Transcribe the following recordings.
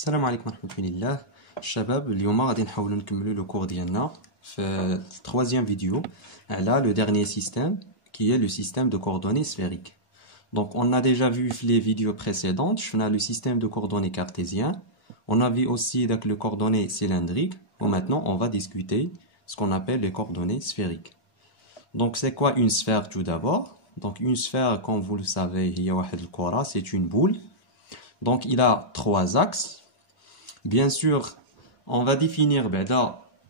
السلام عليكم ورحمة الله. الشباب اليوم غادي نحاولوا نكملوا لو كور ديالنا في التروازيام فيديو على le dernier système qui est le système de coordonnées sphériques. Donc on a déjà vu les vidéos précédentes, on a le système de coordonnées cartésien, on a vu aussi donc, le coordonnées cylindriques, et maintenant on va discuter ce qu'on appelle les coordonnées sphériques. Donc c'est quoi une sphère tout d'abord? Donc une sphère, comme vous le savez, c'est une boule. Donc il a trois axes. Bien sûr, on va définir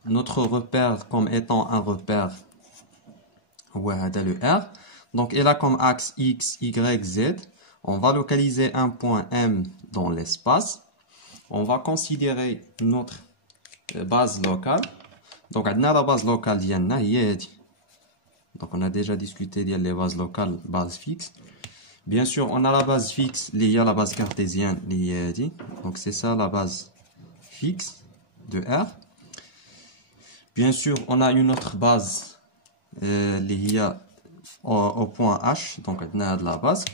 notre repère comme étant un repère le R. Donc il a comme axe X, Y, Z. On va localiser un point M dans l'espace. On va considérer notre base locale. Donc on a la base locale donc on a déjà discuté des bases locales, base fixe. Bien sûr, on a la base fixe liée à la base cartésienne. Donc c'est ça la base fixe de R. Bien sûr, on a une autre base liée au point H. Donc on a de la base.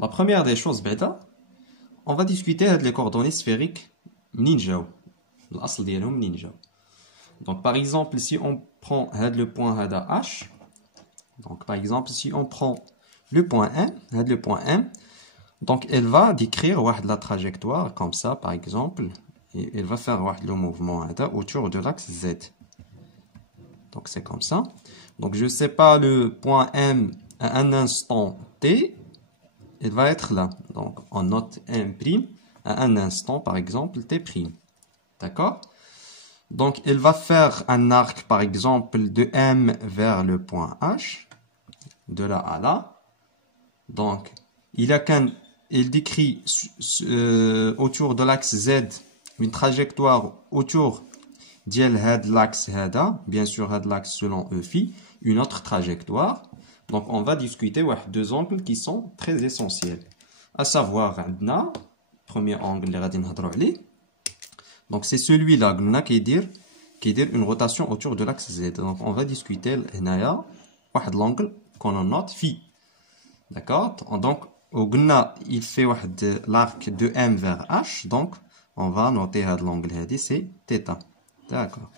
La première des choses, on va discuter des coordonnées sphériques ninja. Donc par exemple, si on prend le point H, donc par exemple, si on prend le point M, donc elle va décrire la trajectoire comme ça, par exemple, et elle va faire le mouvement autour de l'axe Z. Donc c'est comme ça. Donc je sépare le point M à un instant T, il va être là. Donc on note M' à un instant, par exemple, T'. D'accord? Donc il va faire un arc, par exemple, de M vers le point H, de là à là. Donc il décrit autour de l'axe Z une trajectoire autour de l'axe bien sûr l'axe selon E phi, une autre trajectoire. Donc on va discuter deux angles qui sont très essentiels, à savoir premier angle donc c'est celui-là qui dit une rotation autour de l'axe Z. Donc on va discuter l'angle qu'on note phi. D'accord? Donc il fait l'arc de M vers H, donc on va noter l'angle c'est θ. D'accord?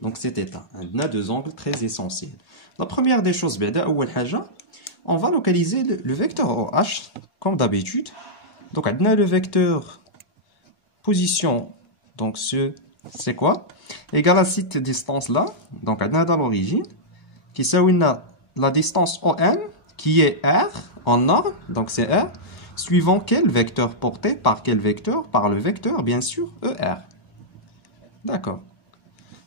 Donc c'est θ. On a deux angles très essentiels. La première des choses, on va localiser le vecteur OH comme d'habitude. Donc on a le vecteur position, donc c'est quoi? Égal à cette distance là, donc on a dans l'origine, qui s'appelle la distance OM, qui est R en norme, donc c'est R, suivant quel vecteur porté par quel vecteur? Par le vecteur, bien sûr, ER. D'accord.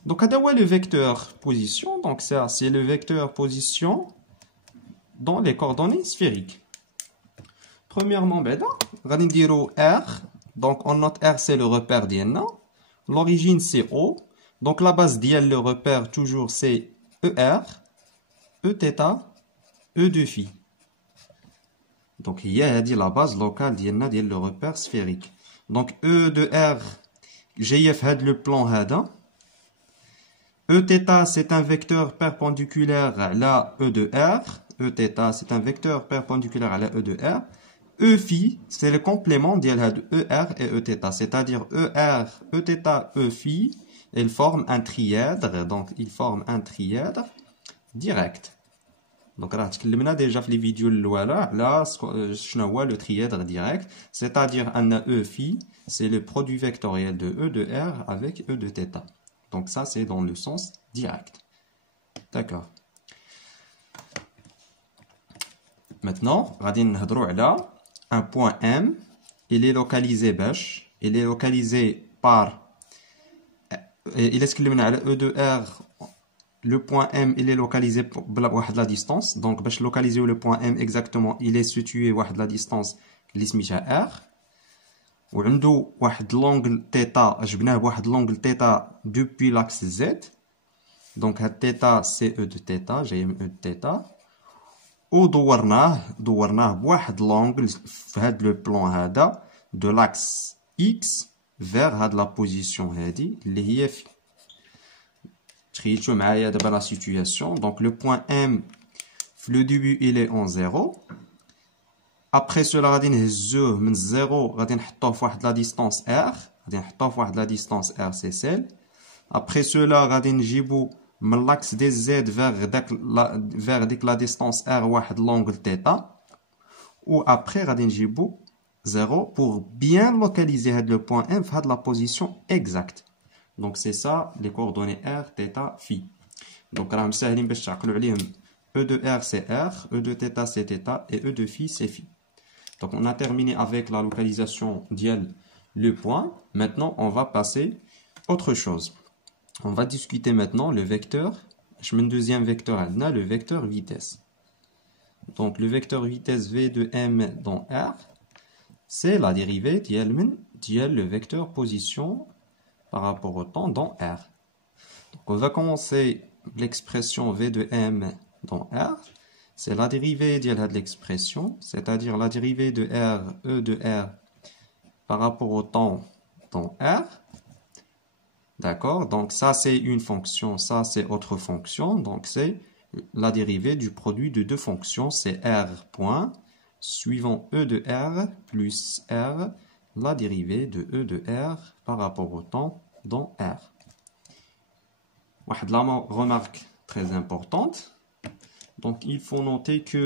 Donc, le vecteur position, donc ça, c'est le vecteur position dans les coordonnées sphériques. Premièrement, on va dire R, donc on note R, c'est le repère d'INA. L'origine, c'est O. Donc, la base d'IL, le repère, toujours, c'est ER, Eθ, E de phi. Donc, il y a la base locale ديال le repère sphérique. Donc, E de R, j'ai fait le plan هذا. Eθ, c'est un vecteur perpendiculaire à E de R. Eθ, c'est un vecteur perpendiculaire à E de R. E phi, c'est le complément de ER et Eθ. C'est-à-dire ER, Eθ, E phi, ils forment un trièdre. Donc, ils forment un trièdre direct. Donc, on a déjà fait les vidéos là, le trièdre direct, c'est-à-dire un E phi, c'est le produit vectoriel de E de R avec E de θ. Donc, ça, c'est dans le sens direct. D'accord. Maintenant, on va un point M, il est localisé il est localisé par, il est E de R. Le point M, il est localisé à la distance. Donc, pour localiser le point M exactement, il est situé à la distance R. Et il y a l'angle θ, l'angle θ depuis l'axe Z. Donc, θ, c'est E de θ, j'ai E de θ. Ou دورناه بواحد l'angle في le plan de l'axe X vers la position اللي هي في. La situation. Donc le point M, le début il est en 0. Après cela, غادي نهزوه من 0 غادي نحطوه في واحد لا ديستانس r. غادي نحطوه في واحد لا ديستانس r c'est celle. Après cela, غادي نجيبو من l'axe des z vers ديك la distance r واحد l'angle θ. Ou après, غادي نجيبو 0 pour bien localiser le point M في la position exacte. Donc c'est ça les coordonnées r, θ, phi. Donc راهم ساهلين باش تعقلوا عليهم. E de r c'est r, E de θ c'est θ et E de phi c'est phi. Donc on a terminé avec la localisation d'IL, le point. Maintenant on va passer autre chose. On va discuter maintenant le vecteur. Je mets un deuxième vecteur, le vecteur vitesse. Donc le vecteur vitesse V de M dans R, c'est la dérivée d'IL, le vecteur position par rapport au temps dans R. Donc on va commencer l'expression V de M dans R. C'est la dérivée de l'expression, c'est-à-dire la dérivée de R, E de R par rapport au temps dans R. D'accord? Donc ça c'est une fonction, ça c'est autre fonction. Donc c'est la dérivée du produit de deux fonctions, c'est R point, suivant E de R plus R, la dérivée de E de R par rapport au temps dans R. La remarque très importante. Donc il faut noter que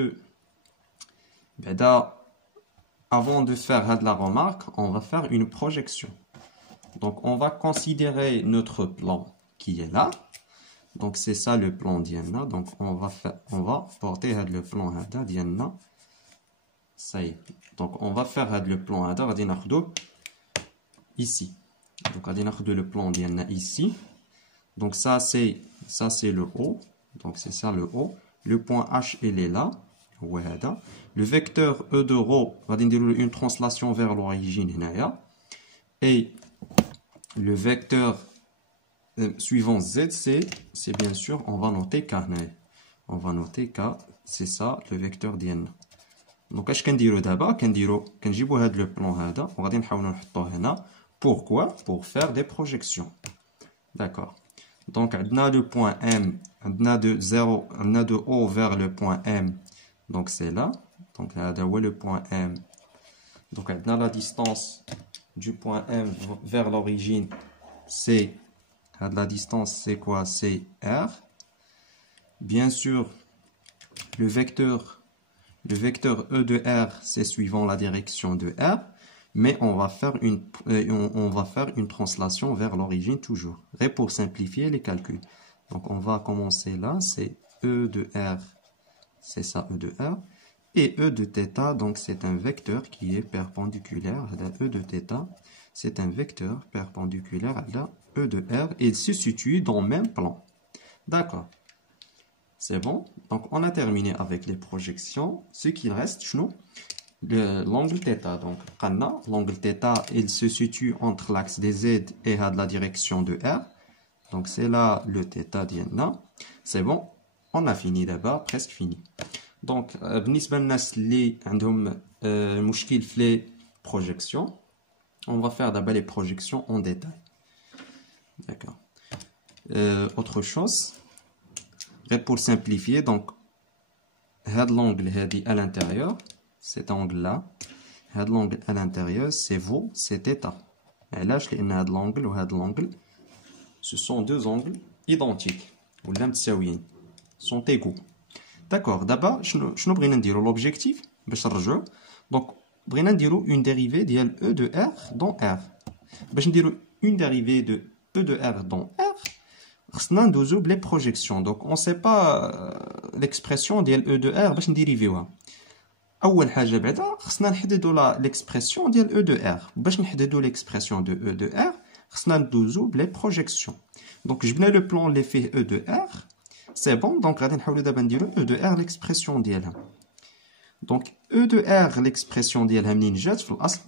avant de faire la remarque, on va faire une projection. Donc on va considérer notre plan qui est là. Donc c'est ça le plan Diana. Donc on va porter le plan Diana. Ça y est. Donc on va faire le plan ici. Donc on va le plan Diana ici. Donc ça c'est le haut. Donc c'est ça le haut. Le point H il est là. Le vecteur E de ρ va dire une translation vers l'origine. Et le vecteur suivant Z, c'est bien sûr, on va noter K. On va noter K, c'est ça le vecteur d'N. Donc, qu'est-ce qu'on dit d'abord? Quand j'ai le plan, on va dire pourquoi? Pour faire des projections. D'accord. Donc, on a le point M, on a de 0, on a de O vers le point M. Donc, c'est là. Donc, on a le point M. Donc, on a la distance du point M vers l'origine, c'est la distance, c'est quoi? C'est R. Bien sûr, le vecteur E de R, c'est suivant la direction de R, mais on va faire une translation vers l'origine toujours. Et pour simplifier les calculs. Donc, on va commencer là, c'est E de R, c'est ça, E de R. Et E de θ, donc c'est un vecteur qui est perpendiculaire à E de θ. C'est un vecteur perpendiculaire à E de R. Et il se situe dans le même plan. D'accord. C'est bon. Donc on a terminé avec les projections. Ce qu'il reste, l'angle θ. Donc l'angle θ, il se situe entre l'axe des Z et la direction de R. Donc c'est là le θ d'Ienna. C'est bon. On a fini d'abord, presque fini. Donc, بالنسبة للناس اللي عندهم مشكل في les projections, on va faire d'abord les projections en détail. D'accord. Autre chose, pour simplifier, donc, l'angle à l'intérieur, cet angle-là, l'angle à l'intérieur, c'est vous, c'est θ. Et là, je l'ai l'angle ou l'angle, ce sont deux angles identiques, ou متساويين, sont égaux. D'accord, d'abord, je بغينا نديرو l'objectif باش نرجعو. Donc, بغينا نديرو une dérivée ديال E de R dans R. باش نديرو une dérivée de E de R dans R, خصنا ندوزو بلي projections. Donc, on sait pas l'expression ديال E de R باش نديريفيوها. أول حاجة بعدا خصنا نحددو l'expression ديال E de R. باش نحددو l'expression de E de R, خصنا ندوزو بلي projections. Donc, جبنا le plan اللي فيه E de R. C'est bon, donc غادي نحاولو دابا نديرو E de R l'expression ديالها. Donc E de R l'expression ديالها منين جات في الأصل؟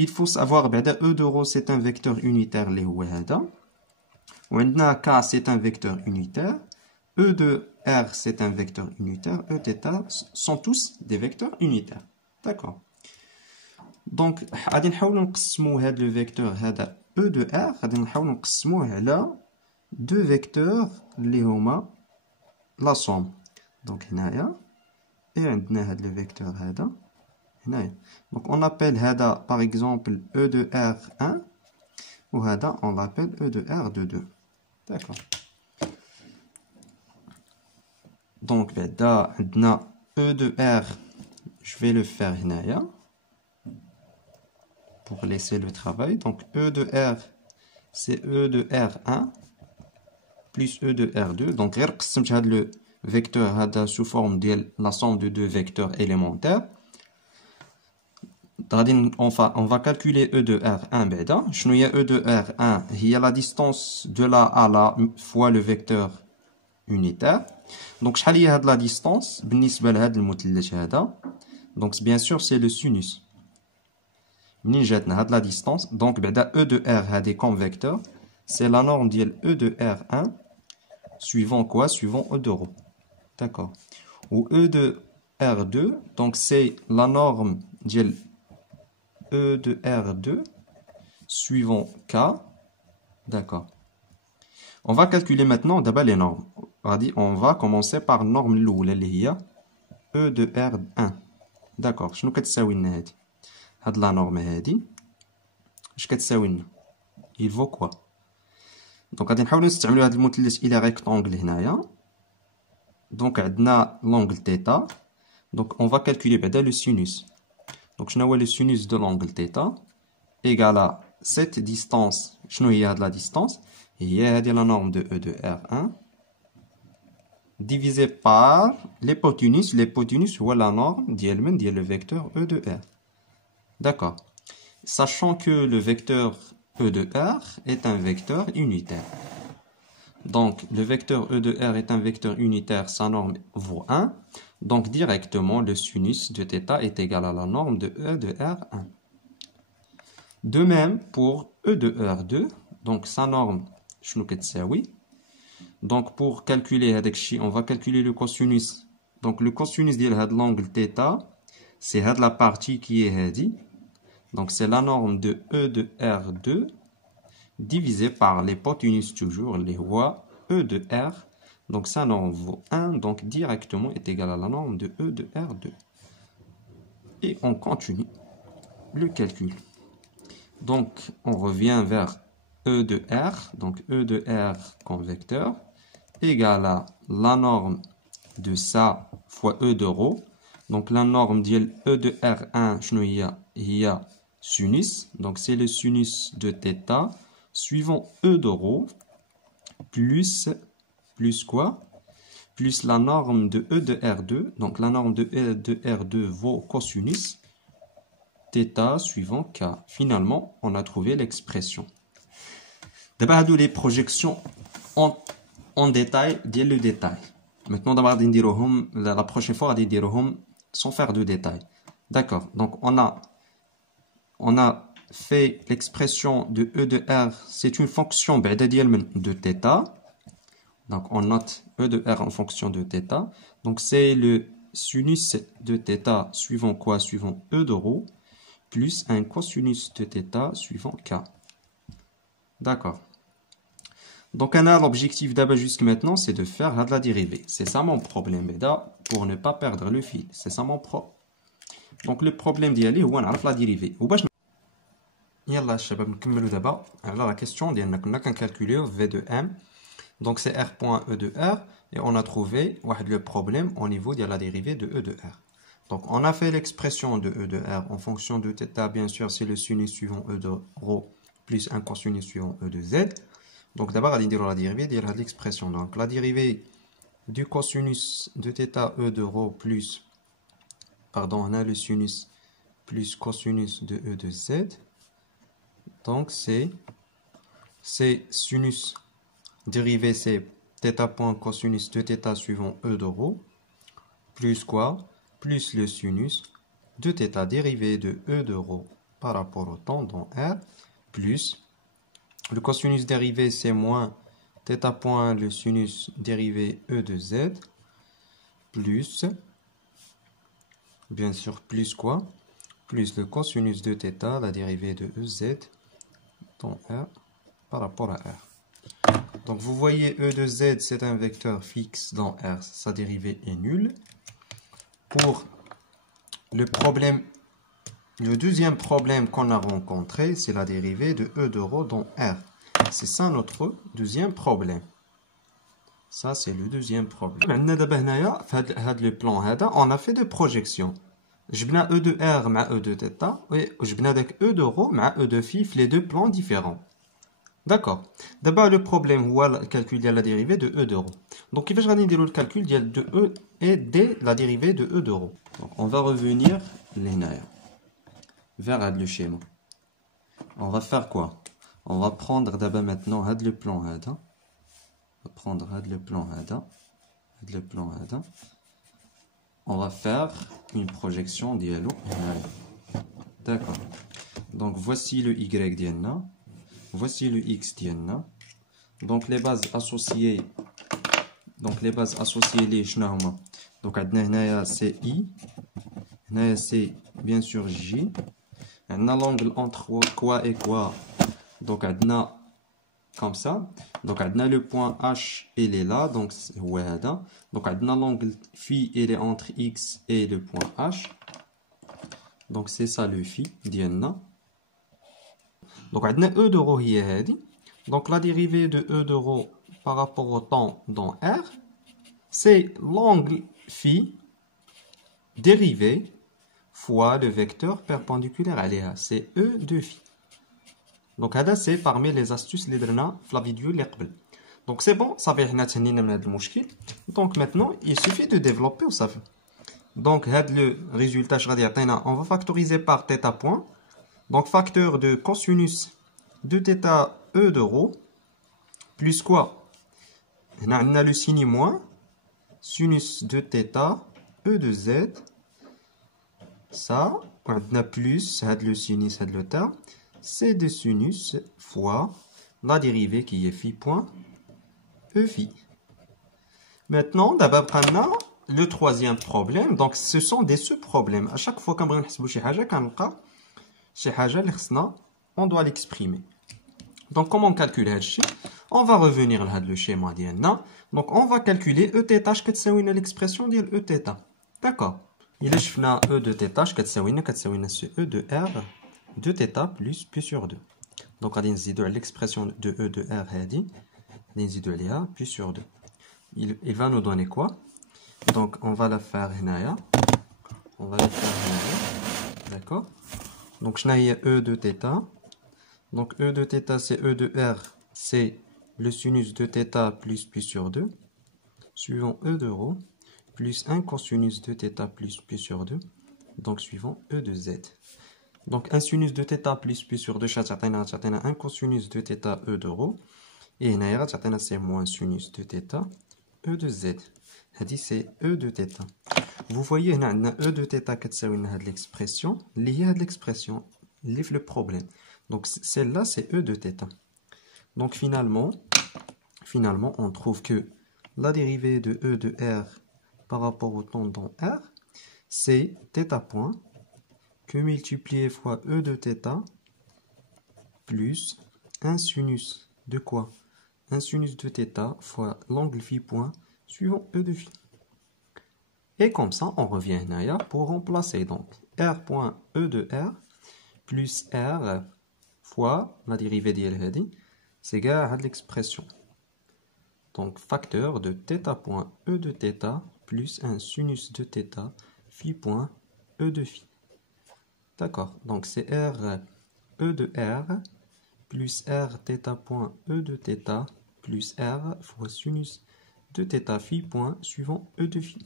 Il faut savoir بعدا E de ρ c'est un vecteur unitaire اللي هو هذا. وعندنا K c'est un vecteur unitaire. E de R c'est un vecteur unitaire. E θ sont tous des vecteurs unitaires. D'accord. Donc غادي نحاولو نقسمو هذا le vecteur هذا E de R غادي نحاولو نقسموه على deux vecteurs اللي هما la somme. Donc هنايا et عندنا هذا le vecteur هذا Donc on appelle هذا par exemple E de R1 ou هذا on l'appelle E de R de 2. D'accord. Donc là, on a E de R, je vais le faire هنايا pour laisser le travail. Donc E de R, c'est E de R1 plus E de R2. Donc غير قسمت هذا le vecteur هذا sous forme ديال la somme de deux vecteurs élémentaires. On va calculer E de R1 بعدا. شنو هي E de R1 هي la distance de là à là fois le vecteur unitaire. Donc شحال هي هاد la distance بالنسبة لهاد المثلث هذا. Donc bien sûr c'est le sinus. منين جاتنا هاد la distance. Donc بعدا E de R هادي comme vecteur. C'est la norme ديال E de R1 suivant quoi? Suivant E de ρ. D'accord. Ou E de R2, donc c'est la norme ديال E de R2 suivant K. D'accord. On va calculer maintenant d'abord les normes. On va commencer par norme الأولى اللي هي E de R1. D'accord. شنو كتساوي لنا هادي؟ هاد la norme هادي اش كتساوي لنا؟ Il vaut quoi? Donc غادي نحاولوا نستعملوا هاد المثلث الى rectangle هنايا. Donc عندنا l'angle θ. Donc on va calculer بعدا le sinus. Donc شنو هو le sinus de l'angle θ égal à cette distance. شنو هي هاد la distance؟ هي هادي la norme de E de R1 divisé par l'hypoténuse. L'hypoténuse هو la norme ديال من ديال le vecteur E de R. D'accord. Sachant que le vecteur E de R est un vecteur unitaire. Donc, le vecteur E de R est un vecteur unitaire, sa norme vaut 1. Donc, directement, le sinus de θ est égal à la norme de E de R1. De même, pour E de R2, donc sa norme, شنو كتساوي? Donc, pour calculer هذاك الشيء, on va calculer le cosinus. Donc, le cosinus ديال هاد l'angle θ, c'est هاد la partie qui est هادي. Donc, c'est la norme de E de R2 divisé par l'hypoténuse toujours, les voies E de R. Donc, sa norme vaut 1, donc directement est égal à la norme de E de R2. Et on continue le calcul. Donc, on revient vers E de R, donc E de R comme vecteur, égale à la norme de ça fois E de ρ. Donc, la norme de E de R1, شنو هي؟ هي sinus. Donc, c'est le sinus de θ suivant E de ρ plus quoi? Plus la norme de E de R2. Donc, la norme de E de R2 vaut cosinus θ suivant K. Finalement, on a trouvé l'expression. D'abord, les projections en détail, dès le détail. Maintenant, d'abord, la prochaine fois, on va sans faire de détail. D'accord. Donc, on a fait l'expression de E de R. C'est une fonction de θ. Donc, on note E de R en fonction de θ. Donc, c'est le sinus de θ suivant quoi? Suivant E de ρ plus un cosinus de θ suivant K. D'accord. Donc, l'objectif d'abord jusqu'à maintenant, c'est de faire de la dérivée. C'est ça mon problème, pour ne pas perdre le fil. C'est ça mon problème. Donc, le problème d'y aller, on a la dérivée. Yalla, شباب نكملوا دابا على la question ديالنا كنا كنكالكوليو V de M. Donc, c'est R point E de R. Et on a trouvé le problème au niveau de la dérivée de E de R. Donc, on a fait l'expression de E de R en fonction de θ. Bien sûr, c'est le sinus suivant E de ρ plus un cosinus suivant E de Z. Donc, d'abord, on va dire la dérivée de l'expression. Donc, la dérivée du cosinus de θ E de ρ plus, pardon, on a le sinus plus cosinus de E de Z. Donc, c'est sinus dérivé, c'est θ point cosinus de θ suivant E de ρ, plus quoi? Plus le sinus de θ dérivé de E de ρ par rapport au temps dans R, plus le cosinus dérivé, c'est moins θ point le sinus dérivé E de Z, plus, bien sûr, plus quoi? Plus le cosinus de θ, la dérivée de EZ, dans R par rapport à R. Donc vous voyez E de Z, c'est un vecteur fixe dans R, sa dérivée est nulle. Pour le problème Le deuxième problème qu'on a rencontré, c'est la dérivée de E de rho dans R. C'est ça notre deuxième problème. Ça, c'est le deuxième problème. On le plan, on a fait des projections. جبنا E de R مع E de θ وجبنا داك E de rho مع E de phi les deux plans différents. D'accord. D'abord, le problème هو le calcul de la dérivée de E de rho. Donc, كيفاش غادي نديرو le calcul de E et de la dérivée de E de rho. Donc, on va revenir لهنايا vers le schéma. On va faire quoi? On va prendre d'abord maintenant le plan هذا. On va prendre le plan هذا. Le plan هذا. On va faire une projection dialogue. D'accord. Donc voici le y d'Ienna. Voici le x d'Ienna. Donc les bases associées. Donc les bases associées les chnahuma. Donc c'est i. C'est bien sûr j. On a l'angle entre quoi et quoi. Donc comme ça. Donc on a le point H, il est là, donc ouais, donc on a l'angle phi, il est entre X et le point H. Donc c'est ça le phi d'Ienna. Donc on a E de rho qui est dit. Donc la dérivée de E de rho par rapport au temps dans R, c'est l'angle phi dérivé fois le vecteur perpendiculaire à l'EA. C'est E de phi. Donc, c'est parmi les astuces que nous avons fait la vidéo. Donc, c'est bon, ça fait que nous avons fait le Donc, maintenant, il suffit de développer. Donc, le résultat, on va factoriser par θ point. Donc, facteur de cosinus de θ E de rho. Plus quoi? On a le signe moins. Sinus de θ E de z. Ça, on a plus, le sinus, le terme. C'est de sinus fois la dérivée qui est phi point E phi. Maintenant, d'abord, on a le troisième problème. Donc, ce sont des sous-problèmes. À chaque fois qu'on va on doit l'exprimer. Donc, comment calculer ça? On va revenir à le schéma d'Ienna. Donc, on va calculer E θ, c'est l'expression de E θ. D'accord. Il est E de θ, c'est E de R. 2θ plus P sur 2. Donc, on va l'expression de E de R, on va P sur 2. Il va nous donner quoi? Donc, on va la faire Hinaya. On va la faire Hinaya. D'accord? Donc, je n'ai E de θ. Donc, E de θ, c'est E de R. C'est le sinus de θ plus P sur 2. Suivant E de rho. Plus 1 cosinus de θ plus P sur 2. Donc, suivant E de z. Donc, un sinus de θ plus P sur 2, un cosinus de θ E de rho. Et c'est moins sinus de θ E de z. C'est E de θ. Vous voyez, on a E de θ qui est l'expression liée à l'expression, le problème. Donc, celle-là, c'est E de θ. Donc, finalement, on trouve que la dérivée de E de R par rapport au temps dans R, c'est θ point que multiplié fois E de θ plus un sinus de quoi? Un sinus de θ fois l'angle phi point suivant E de phi. Et comme ça, on revient à pour remplacer donc R point E de R plus R fois la dérivée d'I, c'est égal à l'expression. Donc facteur de θ point E de θ plus un sinus de θ phi point E de phi. D'accord, donc c'est R E de R plus R θ point E de θ plus R fois sinus de θ phi point suivant E de phi.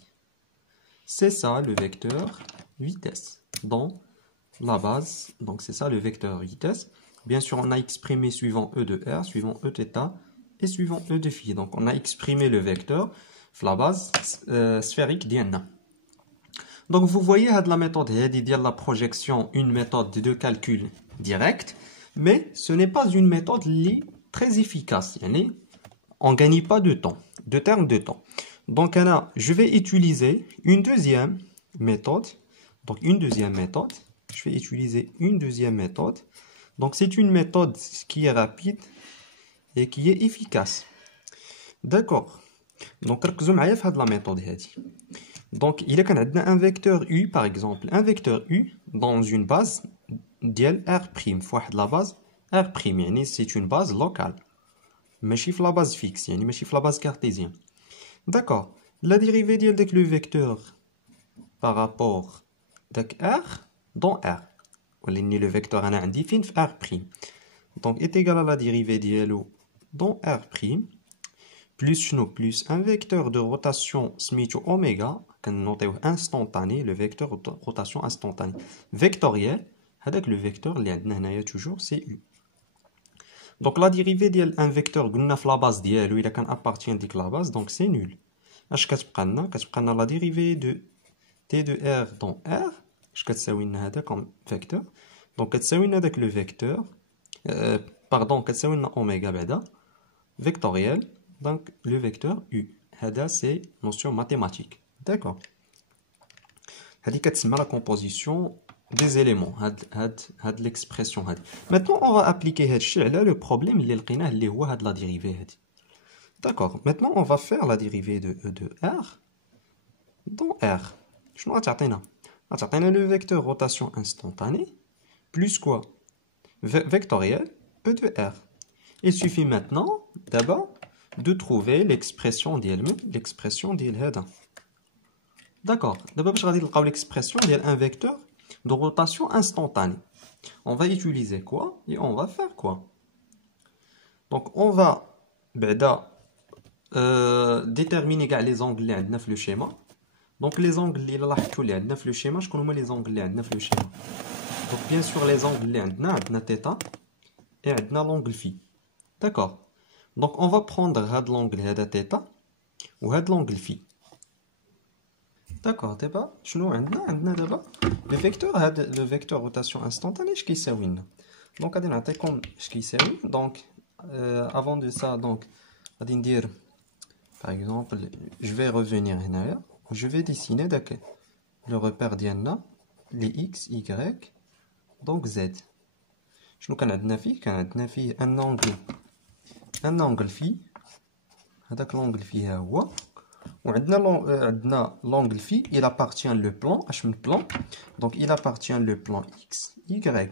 C'est ça le vecteur vitesse dans la base. Donc c'est ça le vecteur vitesse. Bien sûr, on a exprimé suivant E de R, suivant E θ et suivant E de phi. Donc on a exprimé le vecteur la base sphérique d'Ienna. Donc vous voyez la méthode de la projection, une méthode de calcul direct, mais ce n'est pas une méthode très efficace. On ne gagne pas de temps, de termes de temps. Donc je vais utiliser une deuxième méthode. Donc une deuxième méthode. Je vais utiliser une deuxième méthode. Donc c'est une méthode qui est rapide et qui est efficace. D'accord. Donc ركزوا معايا في هذه la méthode هذه. Donc il y a un vecteur U par exemple, un vecteur U dans une base ديال R prime فواحد لا باز R prime يعني c'est une base locale ماشي في لا باز fixe يعني ماشي في لا باز cartésien. D'accord. La dérivée ديال داك le vecteur par rapport داك R dans R ولاني le vecteur انا عندي فين في R prime donc est égal à la dérivée ديالو dans R prime plus شنو plus un vecteur de rotation سميتو اوميغا كنوطيوه instantané le vecteur de rotation instantané vectoriel هذاك le vecteur اللي عندنا هنايا toujours c'est U. Donc la dérivée ديال un vecteur قلنا في لا باز ديالو الا كان appartient ديك لا باز donc c'est nul. اش كتبقى لنا لا dérivée de t de r dans r اش كتساوي لنا هذا comme vecteur donc كتساوي لنا داك le vecteur pardon كتساوي لنا اوميغا بعدا vectoriel donc le vecteur u هذا c'est notion mathématique d'accord. هذه كتسمى la composition des éléments هاد l'expression هاد. Maintenant on va appliquer هاد الشيء على le problème اللي لقيناه اللي هو هاد la dérivée هادي. D'accord. Maintenant on va faire la dérivée de e de r dans r. شنو غتعطينا؟ غتعطينا le vecteur rotation instantanée plus quoi? Vectoriel e de r. Il suffit maintenant d'abord de trouver l'expression ديال هذا. D'accord. D'abord باش غادي نلقاو l'expression ديال un vecteur de rotation instantanée. On va utiliser quoi? Et on va faire quoi? Donc on va بعدا déterminer كاع les angles اللي عندنا في le schéma. Donc les angles اللي لاحظتوا اللي عندنا في le schéma شكون هما les angles اللي عندنا في le schéma? Donc bien sûr les angles اللي عندنا θ et عندنا l'angle phi. D'accord. Donc on va prendre هاد l'angle هذا θ وهاد l'angle phi. D'accord, دابا شنو عندنا دابا le vecteur هذا le vecteur rotation instantanée اش كيساوي لنا دونك غادي نعطيكم اش كيساوي دونك avant de ça donc غادي ندير par exemple je vais revenir هنايا je vais dessiner داك le repère ديالنا les x y donc z شنو كان عندنا فيه un angle phi هذاك l'angle phi ها هو وعندنا l'angle phi il appartient le plan اش من plan donc il appartient le plan x y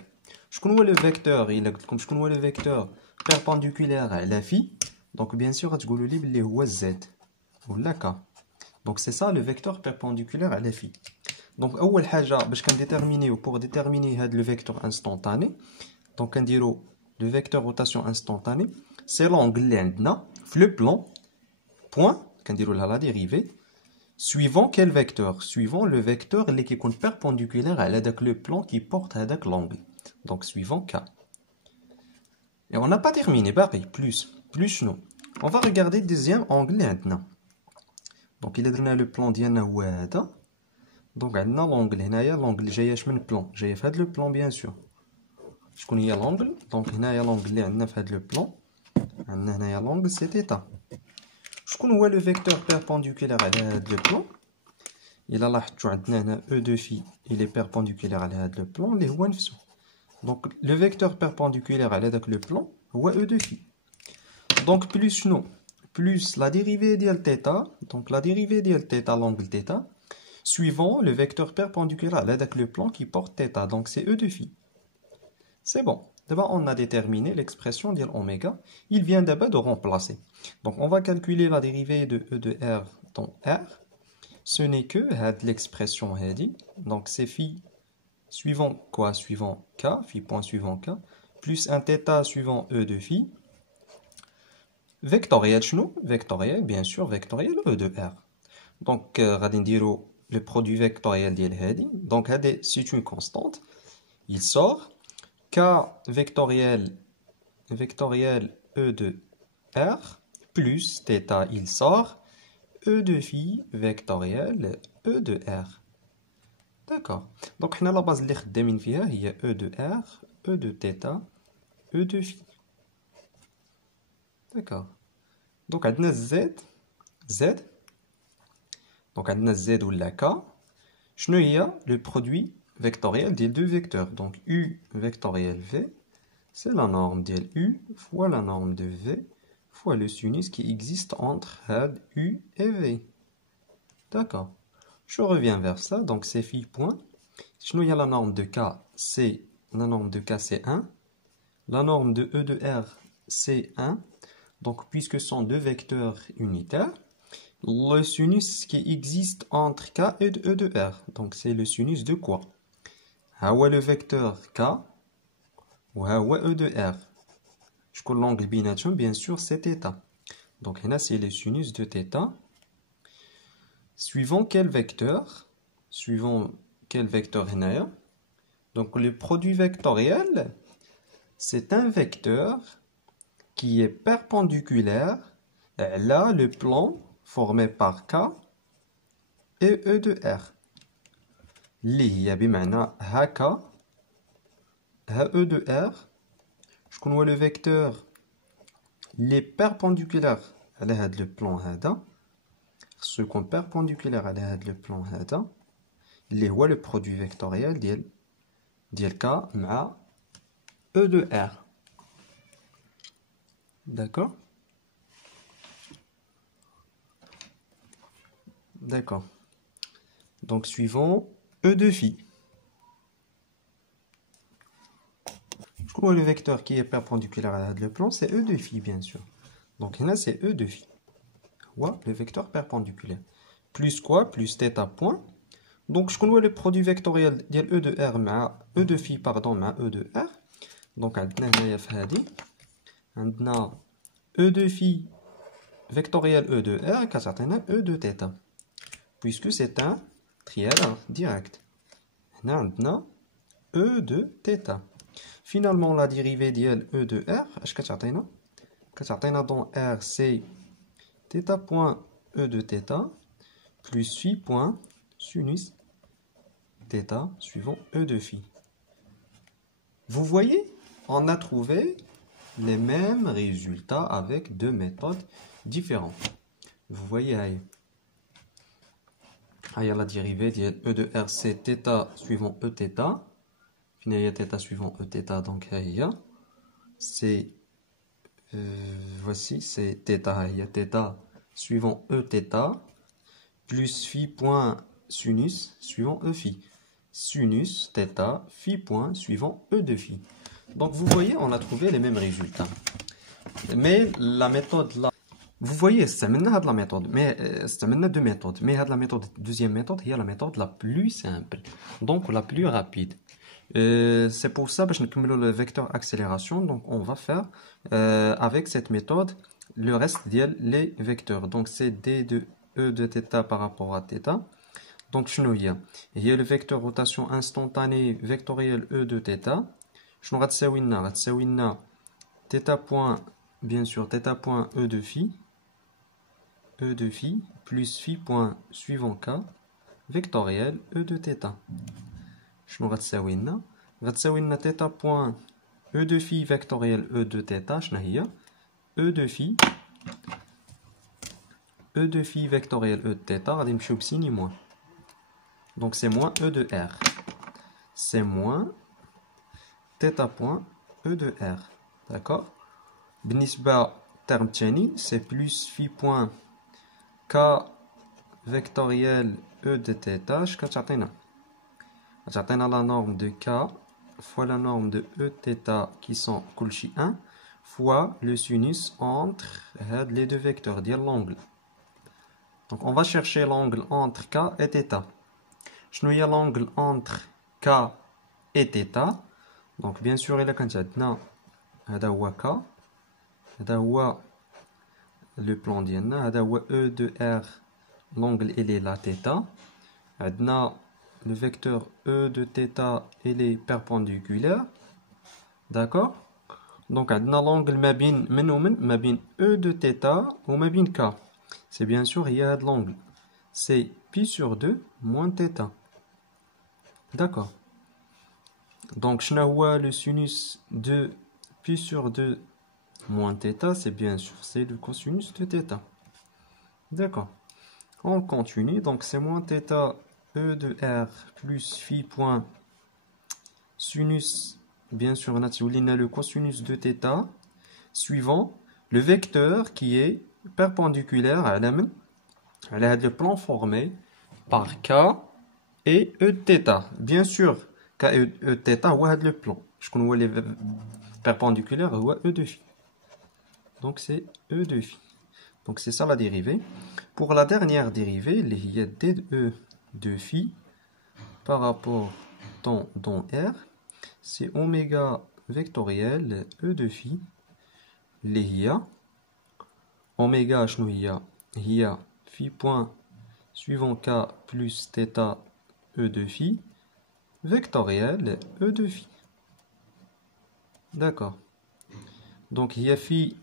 شكون هو le vecteur الا قلت لكم شكون هو le vecteur perpendiculaire على phi donc bien sûr غتقولوا لي بلي هو z ولا k donc c'est ça le vecteur perpendiculaire على phi donc اول حاجه باش كنديتيرمينيو pour déterminer هذا le vecteur instantané donc كنديروا le vecteur rotation instantanée c'est l'angle اللي عندنا في le plan point كنديروا لها la dérivée suivant quel vecteur suivant le vecteur اللي كيكون perpendiculaire على داك le plan qui porte هذاك l'angle donc suivant k et on n'a pas terminé باقي plus شنو on va regarder deuxième angle اللي عندنا donc الا درنا le plan ديالنا هو هذا donc عندنا l'angle هنايا l'angle اللي جايه من plan جايه في هذا le plan bien sûr شكون هي l'angle donc هنايا l'angle اللي عندنا في هذا le plan عندنا هنايا l'angle c'est θ شكون هو le vecteur perpendiculaire على هذا le plan إلا لاحظتوا عندنا هنا e de phi il est perpendiculaire على هذا le plan اللي هو نفسه donc le vecteur perpendiculaire على داك le plan هو e de phi donc plus شنو plus la dérivée ديال θ donc la dérivée ديال θ l'angle θ suivant le vecteur perpendiculaire على داك le plan qui porte θ donc c'est e de phi c'est bon. D'abord, on a déterminé l'expression de oméga. Il vient d'abord de remplacer. Donc, on va calculer la dérivée de e de r dans r. Ce n'est que l'expression هذه. Donc, c'est phi suivant quoi? Suivant k, phi point suivant k, plus un θ suivant e de phi. Vectoriel شنو? Vectoriel, bien sûr, vectoriel e de r. Donc, غادي نديرو le produit vectoriel ديال هذه. Donc, هذه c'est une constante. Il sort k vectoriel e de r plus θ il sort e de phi vectoriel e de r d'accord donc حنا لا باز اللي خدامين فيها هي e de r e de θ e de phi d'accord donc عندنا z donc عندنا z ولا k شنو هي le produit vectoriel des deux vecteurs. Donc U vectoriel V, c'est la norme de U fois la norme de V fois le sinus qui existe entre U et V. D'accord. Je reviens vers ça. Donc c'est phi point. Sinon il y a la norme de K, c'est la norme de K c'est 1. La norme de E de R c'est 1. Donc, puisque ce sont deux vecteurs unitaires, le sinus qui existe entre K et E de R. Donc, c'est le sinus de quoi? Hawa le vecteur K ou Hawa E de R. Je connais l'angle bination, bien sûr, c'est θ. Donc, là, c'est le sinus de θ. Suivant quel vecteur? Suivant quel vecteur là? Donc, le produit vectoriel, c'est un vecteur qui est perpendiculaire là le plan formé par K et E de R. اللي هي بمعنى هكا ها E de R. Je connais le vecteur les perpendiculaires على هذا le plan هذا. Ce qu'on perpendiculaire على هذا le plan هذا اللي هو le produit vectoriel ديال K مع E de R. D'accord? D'accord. Donc, suivons E de phi. Je crois que le vecteur qui est perpendiculaire à le plan, c'est E de phi, bien sûr. Donc, là, c'est E de phi. Ouais, le vecteur perpendiculaire. Plus quoi? Plus θ point. Donc, je connais le produit vectoriel de E de R مع E de phi, pardon, مع E de R. Donc, عندنا هنايا في هذه عندنا E de phi vectoriel E de R كتعطينا E de θ. Puisque c'est un triangle direct. Là, عندنا E de θ. Finalement, la dérivée ديال E de R, اش كتعطينا؟ كتعطينا dans R, c'est θ point E de θ plus phi point sinus θ suivant E de phi. Vous voyez, on a trouvé les mêmes résultats avec deux méthodes différentes. Vous voyez, il y a la dérivée de E de R, c'est θ suivant E θ. Puis il y a θ suivant E θ, donc c'est voici, c'est θ suivant E θ plus phi point sinus suivant E phi. Sinus θ phi point suivant E de phi. Donc vous voyez, on a trouvé les mêmes résultats. Mais la méthode là, vous voyez, c'est maintenant la méthode, mais c'est maintenant deux méthodes. Mais la méthode, deuxième méthode, il y a la méthode la plus simple, donc la plus rapide. C'est pour ça que je vais le vecteur accélération. Donc on va faire avec cette méthode le reste des vecteurs. Donc c'est d de E de θ par rapport à θ. Donc il y a le vecteur rotation instantanée vectoriel E de θ. Je vais θ point, bien sûr, θ point E de phi plus phi point suivant K vectoriel E de θ. شنو غتساوي لنا؟ غتساوي لنا θ point E de phi vectoriel E de θ. شنو هي؟ E de phi vectoriel E de θ غادي نمشيو بسيني موان. Donc c'est moins E de R. C'est moins θ point E de R. D'accord? بالنسبة terme تاني c'est plus phi point K vectoriel E de θ. اش كتعطينا؟ كتعطينا la norme de K fois la norme de E θ qui sont كلشي 1 fois le sinus entre les deux vecteurs ديال l'angle. Donc on va chercher l'angle entre K et θ. شنو هي l'angle entre K et θ? Donc bien sûr إلا كانت عندنا هذا هو K، هذا هو le plan ديالنا، هذا هو E de R، l'angle il est là θ. عندنا le vecteur E de θ il est perpendiculaire. D'accord? Donc عندنا l'angle ما بين من ومن ما بين E de θ وما بين K. C'est bien sûr il y a l'angle. C'est pi sur 2 moins θ. D'accord. Donc شنو هو le sinus de pi sur 2 moins θ? C'est bien sûr c'est le cosinus de θ. D'accord. On continue. Donc c'est moins θ E de R plus phi point sinus, bien sûr on a le cosinus de θ suivant le vecteur qui est perpendiculaire à le plan formé par K et E de θ. Bien sûr K et E θ هو هذا le plan. شكون هو les perpendiculaires هو E de phi. Donc c'est E de phi. Donc c'est ça la dérivée. Pour la dernière dérivée, il y a dE de phi par rapport dans R, c'est oméga vectoriel E de phi, اللي هي oméga شنو هي phi point suivant K plus θ E de phi vectoriel E de phi. D'accord. Donc il y a phi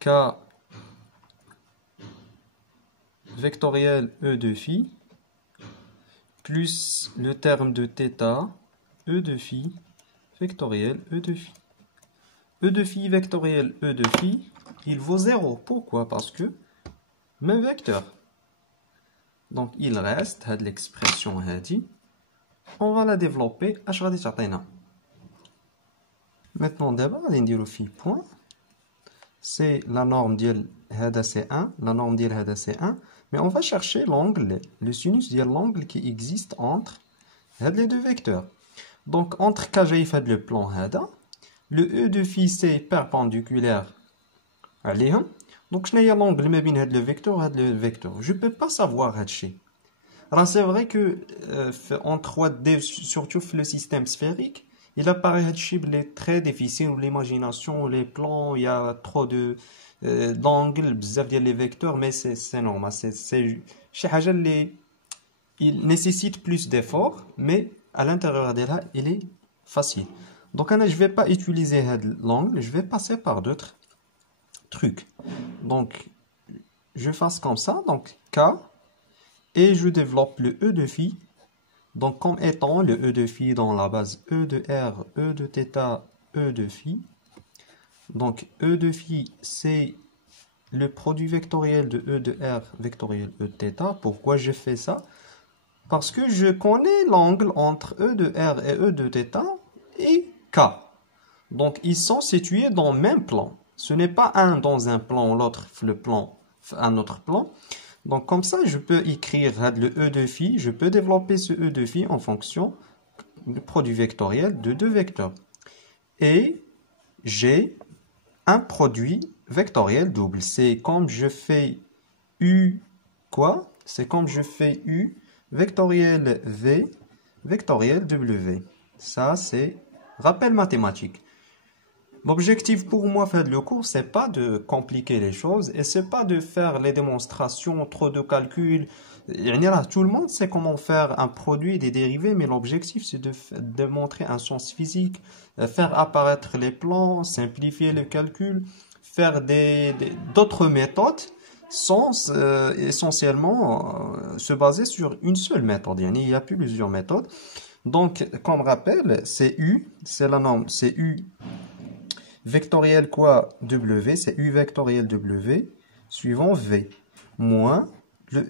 K vectoriel E de phi plus le terme de θ E de phi vectoriel E de phi. E de phi vectoriel E de phi, il vaut 0. Pourquoi? Parce que même vecteur. Donc il reste l'expression هذه. On va la développer. اش غادي تعطينا؟ Maintenant d'abord, on va phi point. C'est la norme ديال هذا C1, la norme ديال هذا C1. Mais on va chercher l'angle, le sinus de l'angle qui existe entre les deux vecteurs. Donc, entre K j'ai fait le plan هذا, le E de phi c'est perpendiculaire عليهم. Donc, je n'ai l'angle ما بين هذا le vecteur et le vecteur. Je ne peux pas savoir هادشي. Alors, c'est vrai que en 3D, surtout le système sphérique, il apparaît هادشي très difficile, l'imagination, les plans, il y a trop de d'angle, بزاف ديال les vecteurs, mais c'est normal. C'est شي حاجة اللي il nécessite plus d'efforts, mais à l'intérieur d'elle, il est facile. Donc, je ne vais pas utiliser l'angle, je vais passer par d'autres trucs. Donc, je fasse comme ça, donc K, et je développe le E de phi. Donc, comme étant le E de phi dans la base E de R, E de θ, E de phi. Donc, E de phi, c'est le produit vectoriel de E de R vectoriel E de θ. Pourquoi je fais ça? Parce que je connais l'angle entre E de R et E de θ et K. Donc, ils sont situés dans le même plan. Ce n'est pas un dans un plan, l'autre le plan, un autre plan. Donc, comme ça, je peux écrire le E de phi. Je peux développer ce E de phi en fonction du produit vectoriel de deux vecteurs. Et j'ai un produit vectoriel double. C'est comme je fais U quoi? C'est comme je fais U vectoriel V vectoriel W. Ça, c'est rappel mathématique. L'objectif pour moi, faire le cours, c'est pas de compliquer les choses et c'est pas de faire les démonstrations, trop de calculs. Tout le monde sait comment faire un produit et des dérivés, mais l'objectif, c'est de montrer un sens physique, faire apparaître les plans, simplifier le calcul, faire d'autres méthodes sans essentiellement se baser sur une seule méthode. Il y a plusieurs méthodes. Donc, comme rappel, c'est U, c'est la norme, c'est U vectoriel quoi W, c'est U vectoriel W suivant V, moins le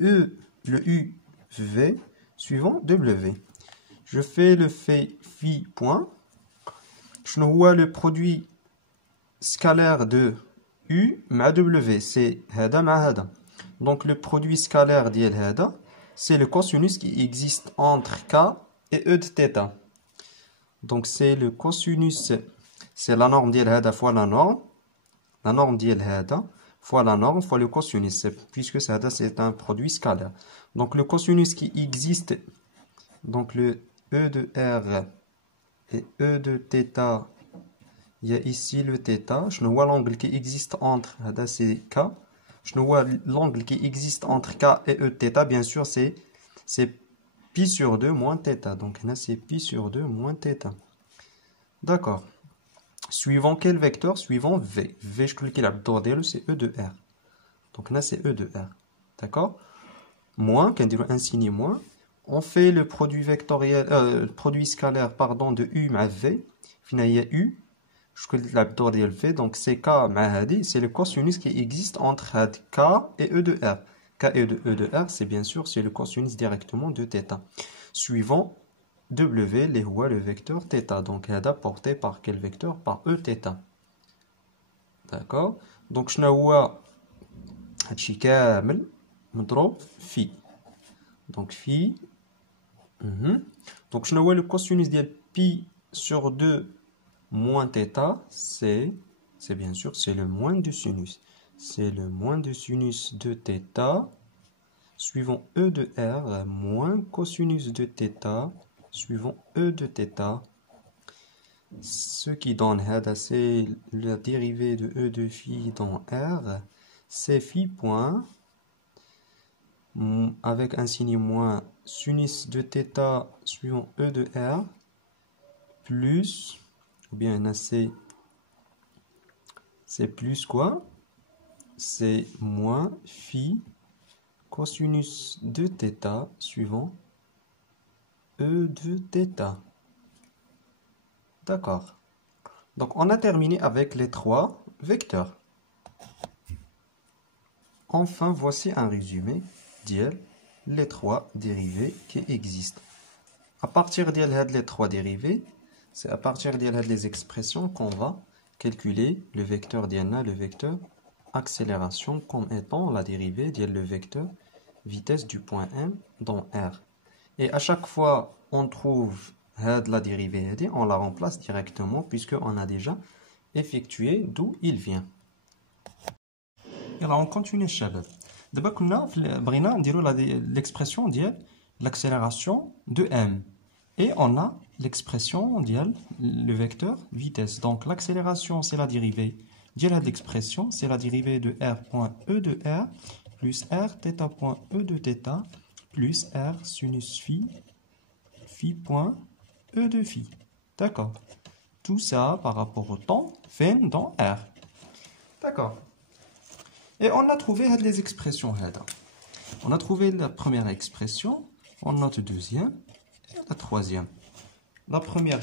U V suivant W. Je fais le phi point. Je vois le produit scalaire de U مع W, c'est هذا مع هذا. Donc le produit scalaire ديال هذا, c'est le cosinus qui existe entre K et E de θ. Donc c'est le cosinus, c'est la norme ديال هذا fois la norme ديال هذا fois la norme fois le cosinus, puisque c'est un produit scalaire. Donc le cosinus qui existe, donc le E de R et E de θ, il y a ici le θ. Je vois l'angle qui existe entre, c'est K. Je vois l'angle qui existe entre K et E de θ, bien sûr, c'est pi sur 2 moins θ. Donc là, c'est pi sur 2 moins θ. D'accord. Suivant quel vecteur? Suivant V. V, je clique là, c'est E de R. Donc là, c'est E de R. D'accord? Moins, quand on insigne moins, on fait le produit vectoriel, produit scalaire, pardon, de U à V. Finalement, il y a U. Je clique là, V. Donc c'est K c'est le cosinus qui existe entre K et E de R. K et E de R, c'est bien sûr, c'est le cosinus directement de θ. Suivant W, le vecteur θ. Donc, هذا porté par quel vecteur? Par E θ. D'accord? Donc, je vois هادشي كامل مضروب phi. Donc, phi. Donc, je vois le cosinus de pi sur 2 moins θ, c'est bien sûr, c'est le moins de sinus. C'est le moins de sinus de θ, suivant e de r, moins cosinus de θ, suivant e de θ. Ce qui donne, c'est la dérivée de e de phi dans r, c'est phi point, avec un signe moins sinus de θ suivant e de r, plus, ou bien c'est plus quoi? C'est moins phi cosinus de θ suivant e de θ. D'accord. Donc, on a terminé avec les 3 vecteurs. Enfin, voici un résumé de les 3 dérivés qui existent. À partir de les 3 dérivés, c'est à partir de les expressions qu'on va calculer le vecteur diana, le vecteur accélération, comme étant la dérivée de le vecteur vitesse du point M dans R. Et à chaque fois, on trouve la dérivée, on la remplace directement puisqu'on a déjà effectué d'où il vient. Et là, on continue, Chabab. D'abord, on a l'expression de l'accélération de M. Et on a l'expression de le vecteur vitesse. Donc, l'accélération, c'est la dérivée de l'expression, c'est la dérivée de R.E de R plus R θ.E de θ plus R sinus phi point E de phi. D'accord. Tout ça par rapport au temps fait dans R. D'accord. Et on a trouvé les expressions. On a trouvé la première expression, on note deuxième et la troisième. La première,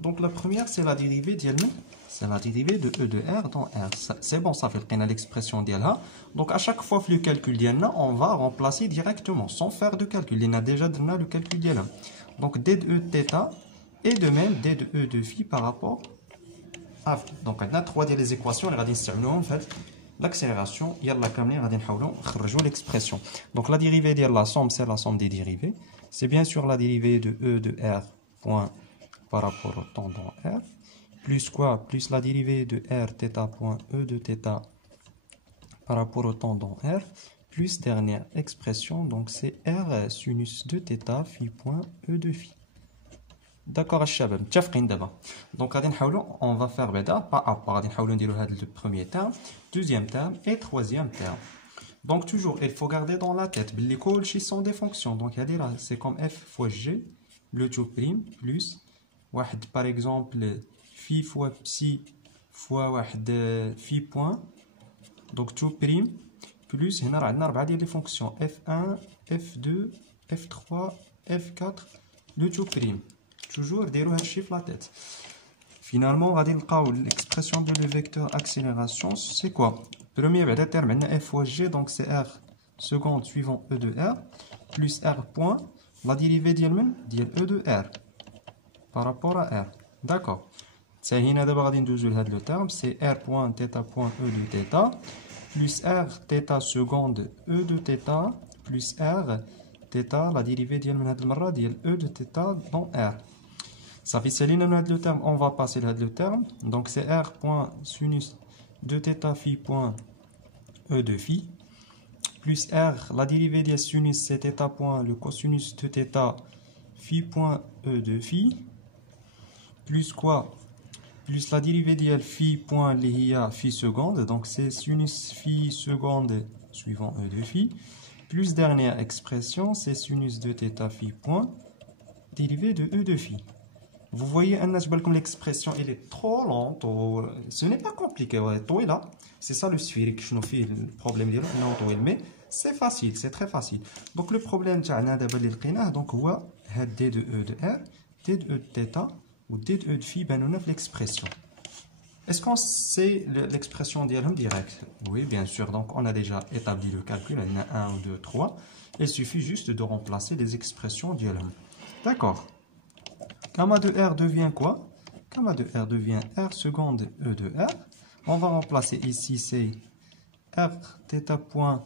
donc la première, c'est la dérivée d'elle-même. C'est la dérivée de E de R dans R. C'est bon, ça fait l'expression d'elle. Donc à chaque fois que le calcul d'elle, on va remplacer directement, sans faire de calcul. Il a déjà donné le calcul d'elle. Donc d de E de θ et de même d de E de phi par rapport à phi. Donc on a 3 des équations, on va utiliser en fait l'accélération, il y a la caméra, on va l'expression. Donc la dérivée de la somme, c'est la somme des dérivées. C'est bien sûr la dérivée de E de R point par rapport au temps dans R. Plus quoi? Plus la dérivée de R θ point E de θ par rapport au temps dans R. Plus dernière expression, donc c'est R sinus de θ phi point E de phi. D'accord, الشباب متفقين دابا. Donc غادي نحاولوا on va faire بعدا pas à pas غادي نحاولوا نديروا هذا le premier terme, deuxième terme et troisième terme. Donc toujours il faut garder dans la tête باللي كلشي sont des fonctions. Donc هذه là c'est comme f fois g le tout prime plus واحد par exemple phi fois psi fois واحد phi point. Donc tout prime plus هنا راه عندنا 4 ديال لي فونكسيون f1 f2 f3 f4 le tout prime. Toujours dérouler le chiffre la tête. Finalement, on va dire l'expression de le vecteur accélération, c'est quoi? Premier terme, maintenant f fois g, donc c'est r seconde suivant e de r, plus r point, la dérivée d'elle-même, e de r, par rapport à r. D'accord. C'est d'abord le terme, c'est r point θ point e de θ, plus r θ seconde e de θ, plus r θ, la dérivée d'elle-même, e de θ dans r. Ça fait c'est le terme, on va passer le terme. Donc c'est r point sinus de θ phi point e de phi plus r, la dérivée de sinus c'est θ point le cosinus de θ phi point e de phi plus quoi? Plus la dérivée de phi point l'IA phi seconde, donc c'est sinus phi seconde suivant e de phi plus dernière expression c'est sinus de θ phi point dérivée de e de phi. Vous voyez, comme l'expression elle est trop lente, ce n'est pas compliqué, là, c'est ça le sphérique, je fais le problème, mais c'est facile, c'est très facile. Donc le problème, donc d de e de r, d de e de θ ou d de e de phi, ben on a l'expression. Est-ce qu'on sait l'expression direct? Oui, bien sûr, donc on a déjà établi le calcul, il y en a 1, 2, 3, il suffit juste de remplacer les expressions d'Yalom. D'accord. Gamma de R devient quoi? Gamma de R devient R seconde E de R. On va remplacer ici, c'est R θ point.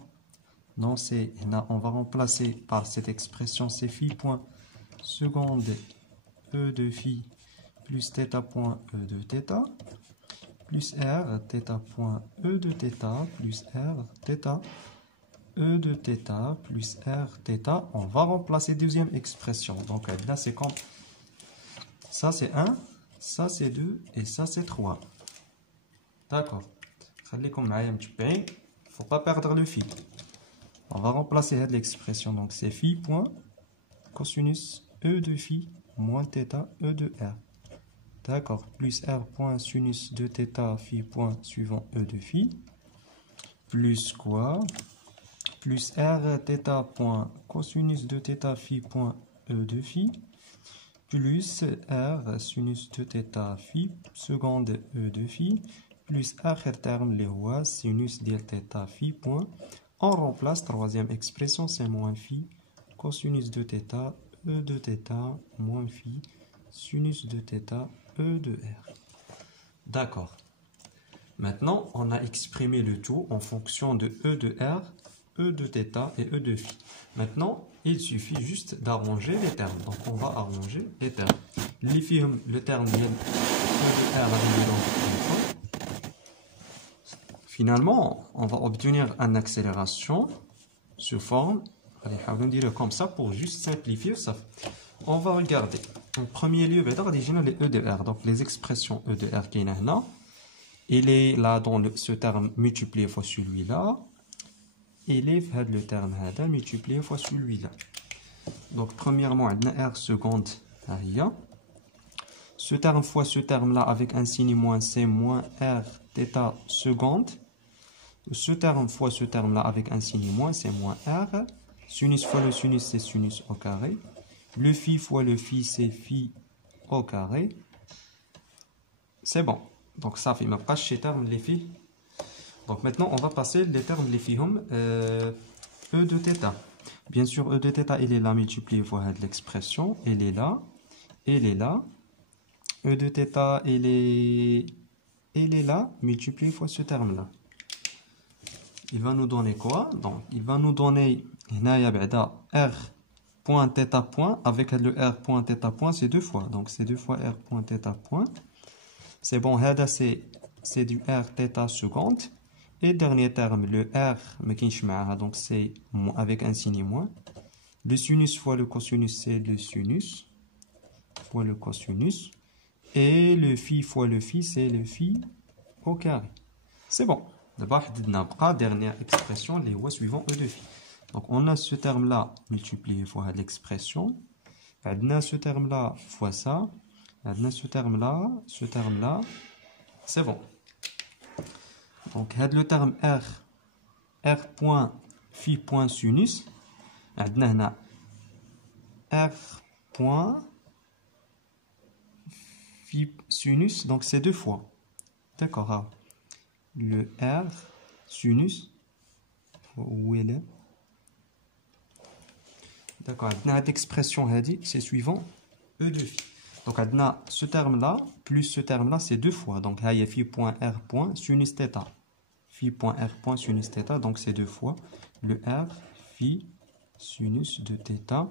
Non, c'est on va remplacer par cette expression, c'est phi point seconde E de phi plus θ point E de θ plus R θ point E de θ plus R θ E de θ plus R θ. On va remplacer deuxième expression. Donc là c'est comme ça c'est 1, ça c'est 2 et ça c'est 3. D'accord. خليكم معايا متبعين. Faut pas perdre le fil. On va remplacer l'expression. Donc c'est phi point cosinus E de phi moins θ E de R. D'accord. Plus R point sinus de θ phi point suivant E de phi. Plus quoi? Plus R θ point cosinus de θ phi point E de phi. Plus R sinus de θ phi seconde E de phi. Plus آخر terme اللي هو sinus ديال θ phi point. On remplace troisième expression, c'est moins phi cosinus de θ E de θ moins phi sinus de θ E de R. D'accord. Maintenant, on a exprimé le tout en fonction de E de R, E de θ et E de phi. Maintenant, il suffit juste d'arranger les termes. Donc, on va arranger les termes. Le terme de E de R, finalement, on va obtenir une accélération sous forme, on va dire comme ça pour juste simplifier ça. On va regarder. En premier lieu, les E de R, donc les expressions E de R qui est là. Il est là dans ce terme multiplié fois celui-là. Il est le terme multiplié fois celui-là. Donc, premièrement, on a R seconde. Ce terme fois ce terme-là avec un signe moins, c'est moins R θ seconde. Ce terme fois ce terme-là avec un signe moins, c'est moins R. Sinus fois le sinus, c'est sinus au carré. Le phi fois le phi, c'est phi au carré. C'est bon. Donc ça fait ma page chez terme les phi. Donc maintenant, on va passer les termes les phi E de θ. Bien sûr, E de θ, il est là multiplié fois l'expression. Il est là. Il est là. E de θ, il est là multiplié fois ce terme-là. Il va nous donner quoi? Donc, il va nous donner R point θ point avec le R point θ point, c'est 2 fois. Donc, c'est 2 fois R point θ point. C'est bon, c'est du R θ seconde. Et dernier terme, le R, donc c'est avec un signe moins. Le sinus fois le cosinus, c'est le sinus fois le cosinus. Et le phi fois le phi, c'est le phi au carré. C'est bon. D'abord, dernière expression, les voies suivant E de phi. Donc, on a ce terme-là multiplié fois l'expression. On a ce terme-là fois ça. On a ce terme-là, ce terme-là. C'est bon. Donc, le terme R point phi point sinus. On a R point phi sinus. Donc, c'est 2 fois. D'accord. Le R sinus, où est-ce? D'accord, cette expression c'est suivant E de phi. Donc on a ce terme là plus ce terme là, c'est 2 fois. Donc il y a phi point R point sinus θ. Phi point R point sinus θ, donc c'est 2 fois le R phi sinus de θ.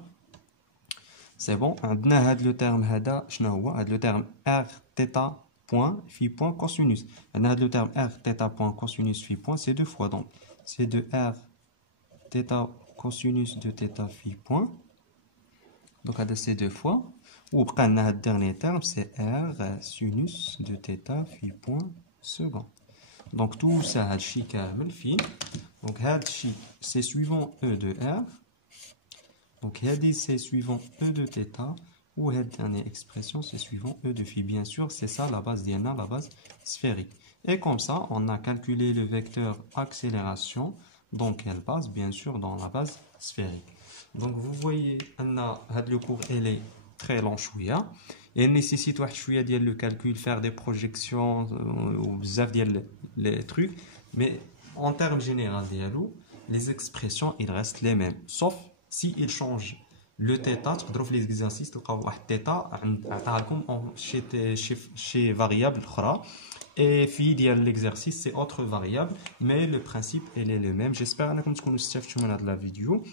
C'est bon, on a le terme le terme R θ point phi point cosinus. On a le terme R θ point cosinus phi point, c'est 2 fois. Donc c'est de R θ cosinus de θ phi point. Donc c'est 2 fois. Ou on a le dernier terme, c'est R sinus de θ phi point second. Donc tout ça donc c'est suivant E de R. Donc c'est suivant E de θ. Ou la dernière expression, c'est suivant E de phi. Bien sûr, c'est ça la base d'INA, la base sphérique. Et comme ça, on a calculé le vecteur accélération. Dans quelle base? Bien sûr, dans la base sphérique. Donc vous voyez, le cours il est très long chouïa. Et il nécessite le calcul, faire des projections, ou les trucs. Mais en termes généraux, les expressions, ils restent les mêmes. Sauf s'ils changent. Le θ, تقدروا في l'exercice تلقاو واحد θ عطاها لكم chez variable اخرى et في ديال l'exercice c'est autre variable mais le principe il est le même. J'espère انكم تكونوا استفدتوا من هذه la vidéo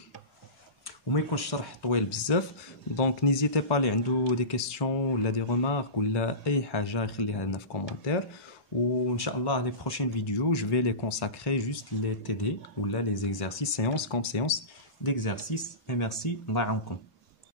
وما يكونش شرح طويل بزاف. دونك نيزيتي با اللي عنده دي كيسيون ولا دي ريمارك ولا اي حاجه يخليها لنا في كومونتير. وان شاء الله les prochaines vidéos je vais les consacrer juste les TD ou là les exercices séance comme séance d'exercice. Et merci, الله يعاونكم.